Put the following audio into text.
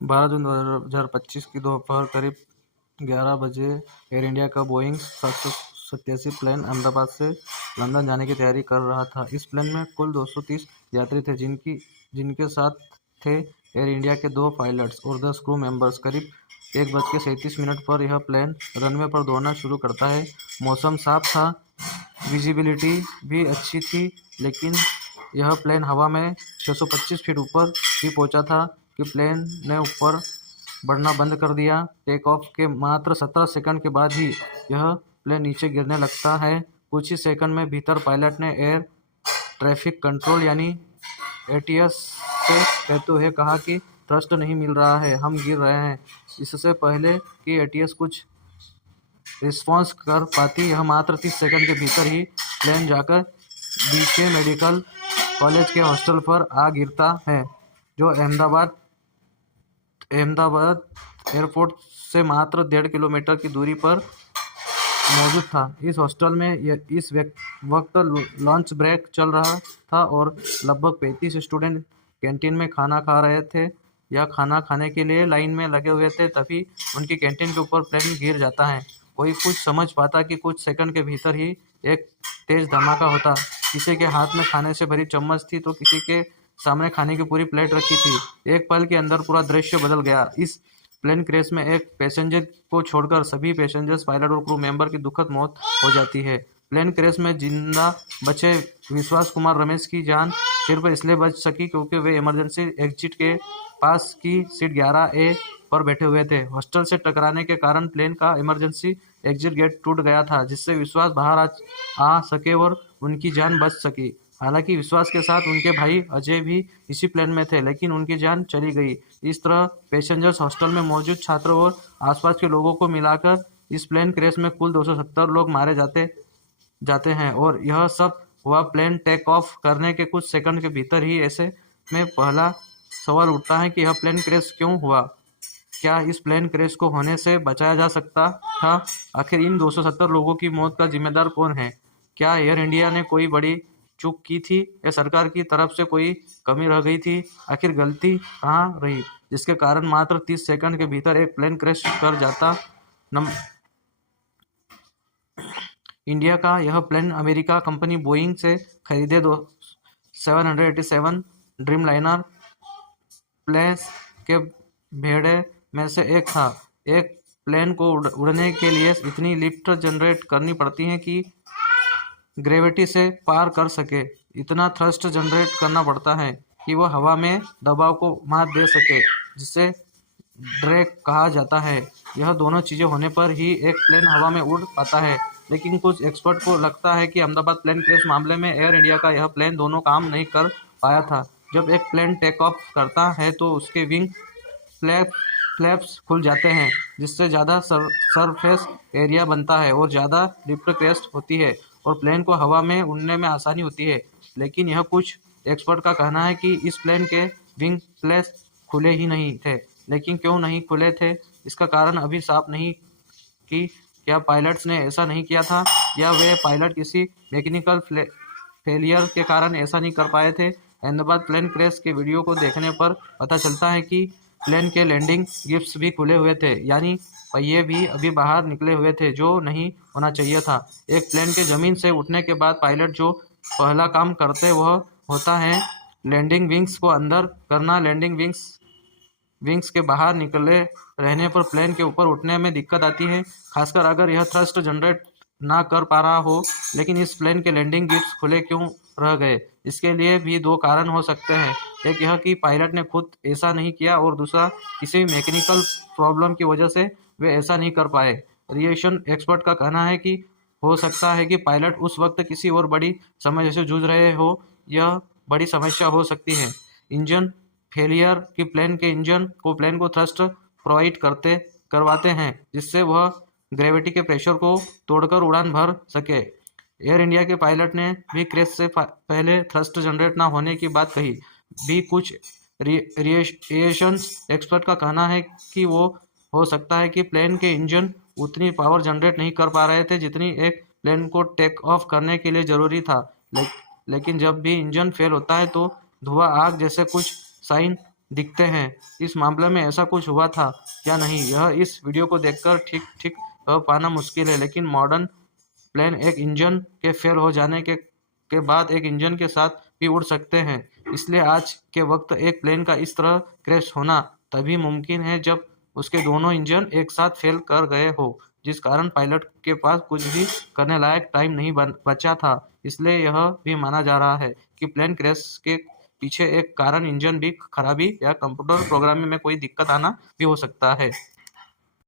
12 जून 2025 की दोपहर करीब 11 बजे एयर इंडिया का बोइंग 787 प्लेन अहमदाबाद से लंदन जाने की तैयारी कर रहा था। इस प्लेन में कुल 230 यात्री थे, जिनके साथ थे एयर इंडिया के 2 पायलट्स और 10 क्रू मेंबर्स। करीब 1:37 पर यह प्लेन रनवे पर दौड़ना शुरू करता है। मौसम साफ था, विजिबिलिटी भी अच्छी थी, लेकिन यह प्लेन हवा में 625 फीट ऊपर ही पहुंचा था कि प्लेन ने ऊपर बढ़ना बंद कर दिया। टेक ऑफ के मात्र 17 सेकंड के बाद ही यह प्लेन नीचे गिरने लगता है। कुछ ही सेकंड में भीतर पायलट ने एयर ट्रैफिक कंट्रोल यानी एटीएस से कहते हुए कहा कि थ्रस्ट नहीं मिल रहा है, हम गिर रहे हैं। इससे पहले कि एटीएस कुछ रिस्पॉन्स कर पाती, यह मात्र 30 सेकंड के भीतर ही प्लेन जाकर बीके मेडिकल कॉलेज के हॉस्टल पर आ गिरता है, जो अहमदाबाद एयरपोर्ट से मात्र 1.5 किलोमीटर की दूरी पर मौजूद था। इस हॉस्टल में इस वक्त लंच ब्रेक चल रहा था और लगभग 35 स्टूडेंट कैंटीन में खाना खा रहे थे या खाना खाने के लिए लाइन में लगे हुए थे। तभी उनकी कैंटीन के ऊपर प्लेन गिर जाता है। कोई कुछ समझ पाता कि कुछ सेकंड के भीतर ही एक तेज धमाका होता। किसी के हाथ में खाने से भरी चम्मच थी तो किसी के सामने खाने की पूरी प्लेट रखी थी। एक पल के अंदर पूरा दृश्य बदल गया। इस प्लेन क्रैश में एक पैसेंजर को छोड़कर सभी पैसेंजर्स, पायलट और क्रू मेंबर की दुखद मौत हो जाती है। प्लेन क्रैश में जिंदा बचे विश्वास कुमार रमेश की जान सिर्फ इसलिए बच सकी क्योंकि वे इमरजेंसी एग्जिट के पास की सीट 11A पर बैठे हुए थे। हॉस्टल से टकराने के कारण प्लेन का इमरजेंसी एग्जिट गेट टूट गया था, जिससे विश्वास बाहर आ सके और उनकी जान बच सकी। हालांकि विश्वास के साथ उनके भाई अजय भी इसी प्लेन में थे, लेकिन उनकी जान चली गई। इस तरह पैसेंजर्स, हॉस्टल में मौजूद छात्रों और आसपास के लोगों को मिलाकर इस प्लेन क्रैश में कुल 270 लोग मारे जाते हैं। और यह सब हुआ प्लेन टेक ऑफ करने के कुछ सेकंड के भीतर ही। ऐसे में पहला सवाल उठता है कि यह प्लेन क्रैश क्यों हुआ? क्या इस प्लेन क्रैश को होने से बचाया जा सकता था? आखिर इन 270 लोगों की मौत का जिम्मेदार कौन है? क्या एयर इंडिया ने कोई बड़ी चूक की थी या सरकार की तरफ से कोई कमी रह गई थी? आखिर गलती कहाँ रही जिसके कारण मात्र 30 सेकंड के भीतर एक प्लेन क्रैश कर जाता? इंडिया का यह प्लेन अमेरिका कंपनी बोइंग से खरीदे 787 ड्रीमलाइनर प्लेन्स के भेड़े में से एक था। एक प्लेन को उड़ने के लिए इतनी लिफ्ट जनरेट करनी पड़ती है कि ग्रेविटी से पार कर सके। इतना थ्रस्ट जनरेट करना पड़ता है कि वह हवा में दबाव को मात दे सके, जिसे ड्रैग कहा जाता है। यह दोनों चीजें होने पर ही एक प्लेन हवा में उड़ पाता है। लेकिन कुछ एक्सपर्ट को लगता है कि अहमदाबाद प्लेन क्रैश मामले में एयर इंडिया का यह प्लेन दोनों काम नहीं कर पाया था। जब एक प्लेन टेक ऑफ करता है तो उसके विंग फ्लैप्स खुल जाते हैं, जिससे ज़्यादा सरफेस एरिया बनता है और ज़्यादा लिफ्ट क्रेस्ट होती है और प्लेन को हवा में उड़ने में आसानी होती है। लेकिन यह कुछ एक्सपर्ट का कहना है कि इस प्लेन के विंग फ्लैप्स खुले ही नहीं थे। लेकिन क्यों नहीं खुले थे, इसका कारण अभी साफ नहीं कि क्या पायलट्स ने ऐसा नहीं किया था या वे पायलट किसी मैकेनिकल फेलियर के कारण ऐसा नहीं कर पाए थे। अहमदाबाद प्लेन क्रैश के वीडियो को देखने पर पता चलता है कि प्लेन के लैंडिंग गिब्स भी खुले हुए थे, यानी पहिए भी अभी बाहर निकले हुए थे, जो नहीं होना चाहिए था। एक प्लेन के ज़मीन से उठने के बाद पायलट जो पहला काम करते वह होता है लैंडिंग विंग्स को अंदर करना। लैंडिंग विंग्स के बाहर निकले रहने पर प्लेन के ऊपर उठने में दिक्कत आती है, खासकर अगर यह थ्रस्ट जनरेट ना कर पा रहा हो। लेकिन इस प्लेन के लैंडिंग गिब्स खुले क्यों रह गए? इसके लिए भी 2 कारण हो सकते हैं। एक यह कि पायलट ने खुद ऐसा नहीं किया और दूसरा किसी मैकेनिकल प्रॉब्लम की वजह से वे ऐसा नहीं कर पाए। एविएशन एक्सपर्ट का कहना है कि हो सकता है कि पायलट उस वक्त किसी और बड़ी समस्या से जूझ रहे हो। यह बड़ी समस्या हो सकती है इंजन फेलियर की प्लेन के इंजन को थ्रस्ट प्रोवाइड करवाते हैं, जिससे वह ग्रेविटी के प्रेशर को तोड़कर उड़ान भर सके। एयर इंडिया के पायलट ने भी क्रैश से पहले थ्रस्ट जनरेट ना होने की बात कही। भी कुछ एविएशन एक्सपर्ट का कहना है कि वो हो सकता है कि प्लेन के इंजन उतनी पावर जनरेट नहीं कर पा रहे थे जितनी एक प्लेन को टेक ऑफ करने के लिए जरूरी था। लेकिन जब भी इंजन फेल होता है तो धुआं, आग जैसे कुछ साइन दिखते हैं। इस मामले में ऐसा कुछ हुआ था या नहीं, यह इस वीडियो को देखकर ठीक ठीक पाना मुश्किल है, लेकिन मॉडर्न प्लेन एक इंजन के फेल हो जाने के बाद एक इंजन के साथ भी उड़ सकते हैं। इसलिए आज के वक्त एक प्लेन का इस तरह क्रैश होना तभी मुमकिन है जब उसके दोनों इंजन एक साथ फेल कर गए हो, जिस कारण पायलट के पास कुछ भी करने लायक टाइम नहीं बचा था। इसलिए यह भी माना जा रहा है कि प्लेन क्रैश के पीछे एक कारण इंजन भी खराबी या कंप्यूटर प्रोग्रामिंग में कोई दिक्कत आना भी हो सकता है।